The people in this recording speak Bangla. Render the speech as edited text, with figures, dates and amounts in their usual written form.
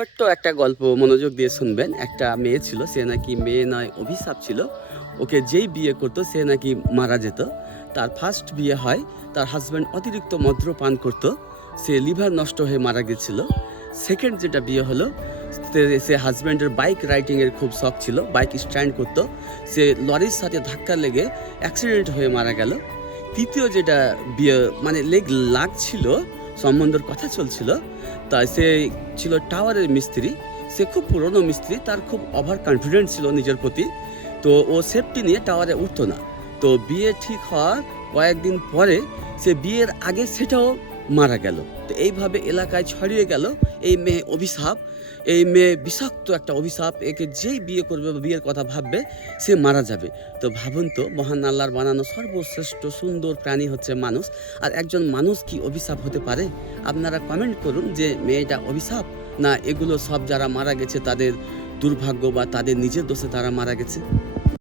ছোট্ট একটা গল্প মনোযোগ দিয়ে শুনবেন। একটা মেয়ে ছিল, সে নাকি মেয়ে নয় অভিশাপ ছিল। ওকে যেই বিয়ে করতো সে নাকি মারা যেত। তার ফার্স্ট বিয়ে হয়, তার হাজব্যান্ড অতিরিক্ত মদ্যপান করতো, সে লিভার নষ্ট হয়ে মারা গেছিল। সেকেন্ড যেটা বিয়ে হলো, সে হাজব্যান্ডের বাইক রাইডিংয়ের খুব শখ ছিল, বাইক স্ট্যান্ড করতো, সে লরির সাথে ধাক্কা লেগে অ্যাক্সিডেন্ট হয়ে মারা গেল। তৃতীয় যেটা বিয়ে মানে লাগছিল, সম্বন্ধের কথা চলছিল, তা সে ছিল টাওয়ারের মিস্ত্রি। সে খুব পুরনো মিস্ত্রি, তার খুব ওভার কনফিডেন্স ছিল নিজের প্রতি। তো ও সেফটি নিয়ে টাওয়ারে উঠতো না। তো বিয়ে ঠিক হওয়ার কয়েকদিন পরে সে বিয়ের আগে সেটাও মারা গেল। তো এইভাবে এলাকায় ছড়িয়ে গেল এই মেয়ে অভিশাপ। এই মেয়ে বিষাক্ত একটা অভিশাপ, একে যেই বিয়ে করবে বা বিয়ের কথা ভাববে সে মারা যাবে। তো ভাবুন তো, মহান আল্লাহর বানানো সর্বশ্রেষ্ঠ সুন্দর প্রাণী হচ্ছে মানুষ, আর একজন মানুষ কি অভিশাপ হতে পারে? আপনারা কমেন্ট করুন যে মেয়েটা অভিশাপ, না এগুলো সব যারা মারা গেছে তাদের দুর্ভাগ্য বা তাদের নিজের দোষে তারা মারা গেছে।